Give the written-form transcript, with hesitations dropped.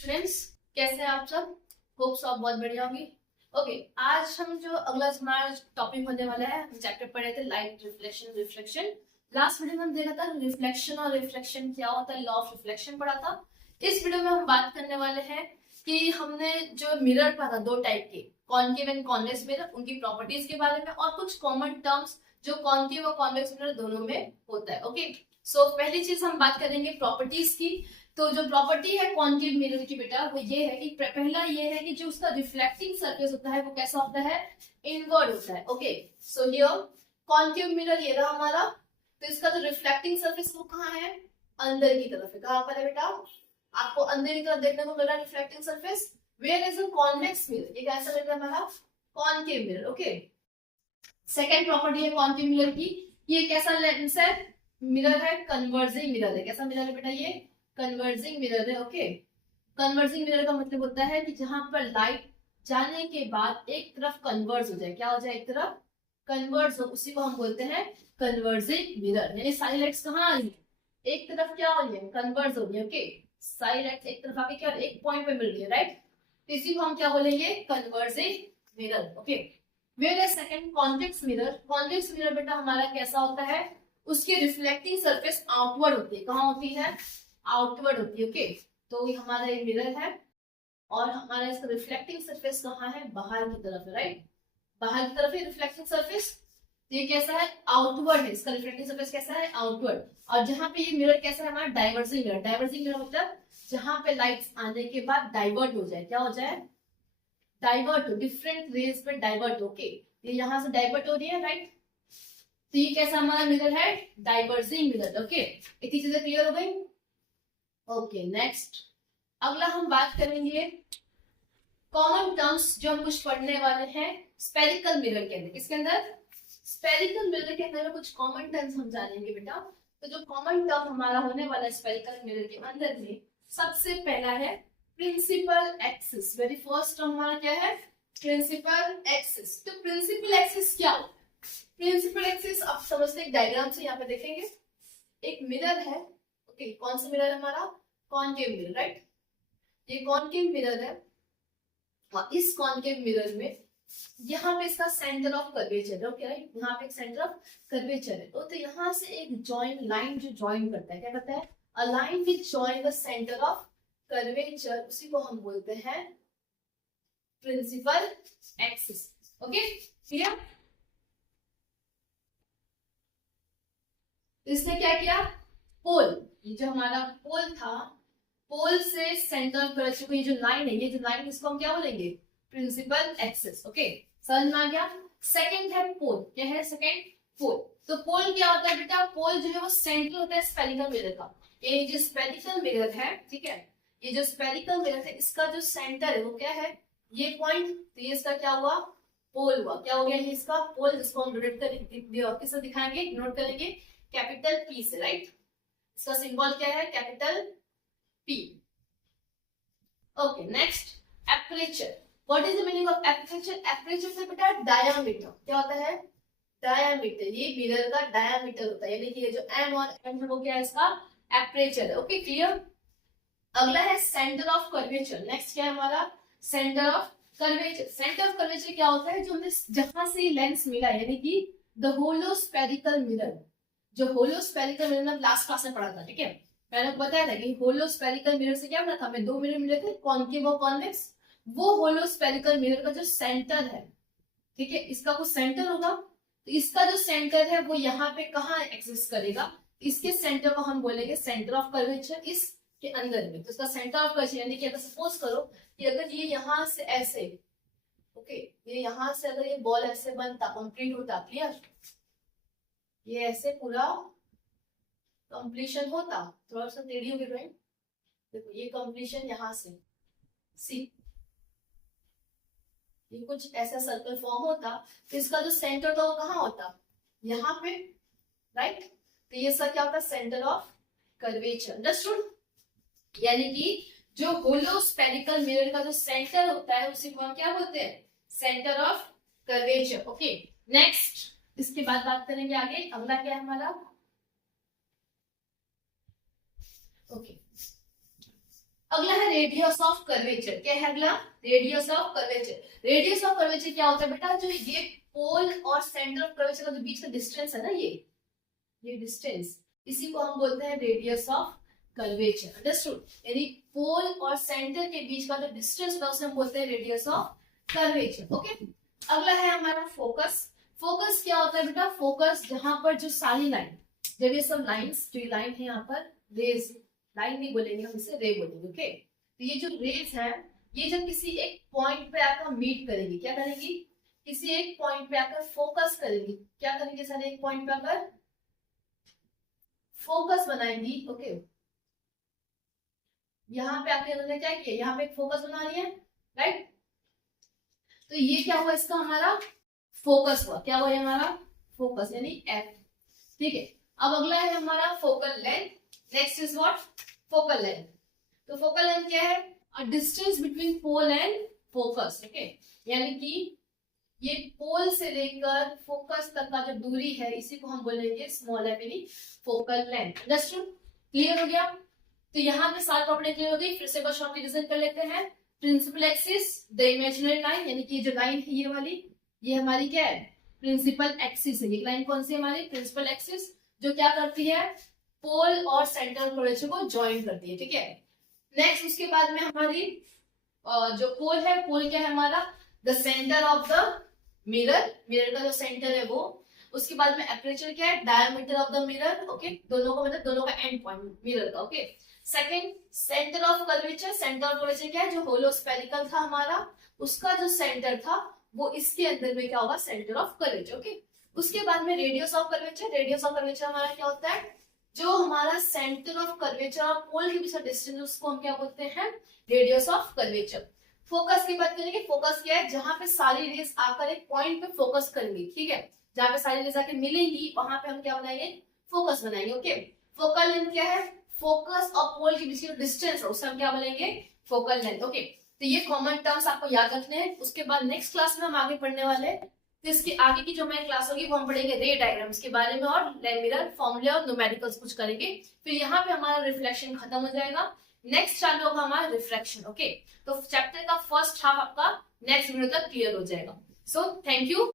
Students, कैसे हैं आप सब? होप सब बहुत बढ़िया होंगी। ओके, आज हम जो अगला हमारा टॉपिक होने वाला है, हम चैप्टर पढ़े थे light reflection reflection. Last video में हम देखा था रिफ्लेक्शन और रिफ्लेक्शन क्या होता है, लॉ ऑफ रिफ्लेक्शन पढ़ा था। इस वीडियो में हम बात करने वाले हैं कि हमने जो मिरर पढ़ा था दो टाइप के, कॉन्केव एंड कॉन्वेक्स मिरर, उनकी प्रॉपर्टीज के बारे में और कुछ कॉमन टर्म्स जो कॉन्केव और कॉन्वेक्स मिरर दोनों में होता है। ओके, सो पहली चीज हम बात करेंगे प्रॉपर्टीज की। तो जो प्रॉपर्टी है कॉन्केव मिरर की बेटा, वो ये है कि पहला ये है कि जो उसका रिफ्लेक्टिंग सरफेस होता है वो कैसा होता है, इनवर्ड होता है। Okay, so here concave mirror ये रहा हमारा, तो इसका जो रिफ्लेक्टिंग सरफेस वो कहाँ है, अंदर की तरफ है। कहाँ पर है बेटा, आपको अंदर की तरफ देखने को मिल रहा है reflecting surface. Where is a convex mirror, ये कैसा लग रहा है हमारा, concave mirror. Okay, second property है कॉन्केव मिरर की, ये कैसा लेंस है, मिरर है, कन्वर्जिंग मिरर है। कैसा मिरर है बेटा, ये कन्वर्जिंग मिरर है। ओके, कन्वर्जिंग मिरर का मतलब होता है कि जहां पर लाइट जाने के बाद एक तरफ कन्वर्ज हो जाए, क्या हो जाए, एक तरफ कन्वर्ज हो, उसी को हम बोलते हैं कन्वर्जिंग मिरर। यानी सारी लाइट्स कहाँ आ रही है, एक तरफ क्या हो रही है, कन्वर्ज हो रही है। ओके, सारी लाइट्स एक तरफ आके क्या एक पॉइंट पे मिल रही है, राइट। इसी को हम क्या बोलेंगे, converging mirror. Okay, where is second convex mirror. Convex mirror बेटा हमारा कैसा होता है, उसकी रिफ्लेक्टिंग सरफेस आउटवर्ड होती है। कहाँ होती है, आउटवर्ड होती है। ओके, तो ये हमारा ये मिरर है और हमारा इसका रिफ्लेक्टिंग सरफेस कहाँ है, बाहर की तरफ है, राइट। बाहर की तरफ है रिफ्लेक्टिंग सरफेस, तो ये कैसा है, आउटवर्ड है, इसका रिफ्लेक्टिंग सरफेस कैसा है, आउटवर्ड। और जहां पे ये मिरर कैसा है हमारा, डाइवर्जिंग मिरर। डाइवर्जिंग मिरर मतलब जहां पे लाइट्स आने के बाद डाइवर्ट हो जाए, क्या हो जाए, डाइवर्ट हो, डिफरेंट रेज पे डाइवर्ट। ओके, ये यहां से डाइवर्ट हो रही है, राइट। तो ये कैसा हमारा मिरर है, डाइवर्जिंग मिरर। ओके, इतनी चीजें क्लियर हो गई। ओके, नेक्स्ट अगला हम बात करेंगे कॉमन टर्म्स जो हम कुछ पढ़ने वाले हैं स्पेरिकल मिरर के अंदर। किसके अंदर, स्पेरिकल मिरर के अंदर कुछ कॉमन टर्म्स हम जानेंगे बेटा। तो जो कॉमन टर्म हमारा होने वाला है स्पेरिकल मिरर के अंदर में, सबसे पहला है principal axis. Very first term हमारा क्या है, प्रिंसिपल एक्सिस। तो प्रिंसिपल एक्सिस क्या होता है, प्रिंसिपल एक्सिस आप समझते हैं, डायग्राम से यहाँ पे देखेंगे एक मिरर है। ओके, कौन सा मिरर है हमारा, कॉन्केव मिरर, राइट। ये कॉन्केव मिरर है और इस कॉन्केव मिरर में यहाँ पे इसका सेंटर ऑफ कर्वेचर है। ओके, राइट, यहाँ पे एक सेंटर ऑफ कर्वेचर है। तो यहाँ से एक जॉइन लाइन जो जॉइन करता है, क्या करता है, a line which join the centre of curvature, उसी को हम बोलते हैं प्रिंसिपल एक्सिस। Okay, clear. इसने क्या किया, पोल, ये जो हमारा पोल था, पोल से सेंटर पर चुकी ये जो लाइन है, ये जो लाइन इसको हम क्या बोलेंगे, प्रिंसिपल एक्सिस। ओके, समझ में आ गया। सेकंड है पोल, क्या है सेकंड, पोल। तो पोल क्या होता है बेटा, पोल जो है वो सेंटर होता है स्फेरिकल मिरर का। ये जो स्फेरिकल मिरर है, ठीक है, ये जो स्फेरिकल मिरर है इसका जो सेंटर है वो क्या है, ये पॉइंट। तो ये इसका क्या हुआ, पोल हुआ। क्या हो गया, ये इसका पोल, जिसको हम नोट कर किससे दिखाएंगे, नोट करेंगे कैपिटल पी से, राइट। इसका सिंबल क्या है, capital P. Okay, next aperture. What is the meaning of aperture? Aperture से बेटा diameter, क्या होता है, diameter। ये मिरर का diameter होता है, यानी कि ये जो M और N है वो क्या है, इसका aperture है। Okay, clear. अगला है सेंटर ऑफ कर्वेचर। नेक्स्ट क्या है हमारा, centre of curvature. Centre of curvature क्या होता है, जो हमें जहां से लेंस मिला, यानी कि द होलोस्फेरिकल मिरर। जो होलोस्फेरिकल मिरर में लास्ट क्लास में पढ़ा था, ठीक है, मैंने आपको बताया था कि होलोस्फेरिकल मिरर से क्या बना था, हमें दो मिरर मिले थे, कॉन्केव और कॉन्वेक्स। वो होलोस्फेरिकल मिरर का जो सेंटर है, ठीक है, इसका वो सेंटर होगा। तो इसका जो सेंटर है वो यहाँ पे कहाँ एग्जिस्ट करेगा, इसके सेंटर को हम बोलेंगे सेंटर ऑफ कर्वेचर, इसके अंदर में। तो इसका सेंटर ऑफ कर्वेचर यानी कि अगर सपोज करो कि अगर ये यहाँ से ऐसे, ओके, ये यहाँ से अगर ये बॉल ऐसे बनता, कंप्लीट होता, क्लियर, ये ऐसे पूरा कंप्लीशन होता, थोड़ा सा टेढ़ी होगी ड्राइंग, देखो ये कंप्लीशन यहाँ से सी, ये कुछ ऐसा सर्कल फॉर्म होता, तो इसका जो सेंटर था वो कहाँ होता, यहाँ पे, राइट। तो ये सब क्या होता है, सेंटर ऑफ कर्वेचर। अंडरस्टूड। यानी कि जो होलोस्फेरिकल मिरर का जो सेंटर होता है उसी को हम क्या बोलते हैं, centre of curvature. Okay, next इसके बाद बात करेंगे आगे। अगला क्या है हमारा, ओके, अगला है रेडियस ऑफ कर्वेचर। क्या है अगला? Radius of curvature. Radius of curvature क्या होता है बेटा? जो ये पोल और सेंटर ऑफ कर्वेचर का जो बीच का डिस्टेंस है ना, ये डिस्टेंस, इसी को हम बोलते हैं रेडियस ऑफ कर्वेचर। अंडरस्टूड? यानी पोल और सेंटर के बीच का जो डिस्टेंस होता है उसे हम बोलते हैं रेडियस ऑफ कर्वेचर। ओके, अगला है हमारा फोकस। फोकस क्या होता है बेटा? फोकस जहां पर जो सारी लाइन, जब ये सब लाइंस, जो लाइन है यहाँ पर, रेज, लाइन नहीं बोलेंगे हम, इसे रे बोलेंगे। ओके, तो ये जो रेज है, ये जब किसी एक पॉइंट पे आकर मीट करेंगी, क्या करेंगी? किसी एक पॉइंट पे आकर फोकस करेंगी। क्या करेंगे सारे? एक पॉइंट पे आकर फोकस बनाएंगी। ओके, यहाँ पे आके उन्होंने क्या किया? यहाँ पे एक फोकस बना रही है, राइट? तो ये क्या हुआ? इसका हमारा फोकस हुआ। क्या हुआ? हमारा फोकस, यानी एफ। ठीक है, अब अगला है हमारा focal length. Next is what? Focal length. तो फोकल लेंथ क्या है? A distance between pole and focus. Okay, यानी कि ये पोल से लेकर फोकस तक का जो दूरी है, इसी को हम बोलेंगे स्मॉल एफ, यानी फोकल लेंथ। अंडरस्टूड? क्लियर हो गया? तो यहाँ पे सारी प्रॉपर्टी क्लियर हो गई। फिर से एक बार शॉर्ट रिवीजन कर लेते हैं। Principal axis, the imaginary line, यानी कि जो लाइन है ये वाली, ये हमारी क्या है? प्रिंसिपल एक्सिस है। ये लाइन कौन सी है? हमारी प्रिंसिपल एक्सिस, जो क्या करती है? पोल और सेंटर कर्वेचर को ज्वाइन करती है। ठीक है, नेक्स्ट उसके बाद में हमारी जो पोल है, पोल क्या है हमारा? The centre of the mirror, mirror का जो सेंटर है वो। उसके बाद में एपर्चर क्या है? Diameter of the mirror. Okay, दोनों का मतलब दोनों का एंड पॉइंट मिरर का। Okay, second centre of curvature. Centre of curvature क्या है? जो होलो स्फेरिकल था हमारा, उसका जो सेंटर था वो इसके अंदर में क्या होगा? Centre of curvature. ओके, उसके बाद में radius of curvature. Radius of curvature हमारा क्या होता है? जो हमारा सेंटर ऑफ कर्वेचर और पोल के बीच का डिस्टेंस, उसको हम क्या बोलते हैं? Radius of curvature. फोकस की बात करेंगे। फोकस क्या है? जहां पे सारी रेस आकर एक पॉइंट पे फोकस करेंगी। ठीक है, जहां पे सारी रेस आकर मिलेंगी वहां पे हम क्या बनाएंगे? फोकस बनाएंगे। ओके, फोकल लेंथ क्या है? फोकस और पोल के बीच का डिस्टेंस है, उसे हम क्या बोलेंगे? Focal length. ओके, तो ये कॉमन टर्म्स आपको याद रखने हैं। उसके बाद नेक्स्ट क्लास में हम आगे पढ़ने वाले हैं, तो इसकी आगे की जो हमारी क्लास होगी वो हम पढ़ेंगे रे डायग्राम्स के बारे में और मिरर फॉर्मूले और न्यूमेरिकल्स कुछ करेंगे। फिर यहाँ पे हमारा रिफ्लेक्शन खत्म हो जाएगा। नेक्स्ट चालू होगा हमारा रिफ्रैक्शन। ओके, तो चैप्टर का फर्स्ट हाफ आपका नेक्स्ट वीडियो तक क्लियर हो जाएगा। So thank you.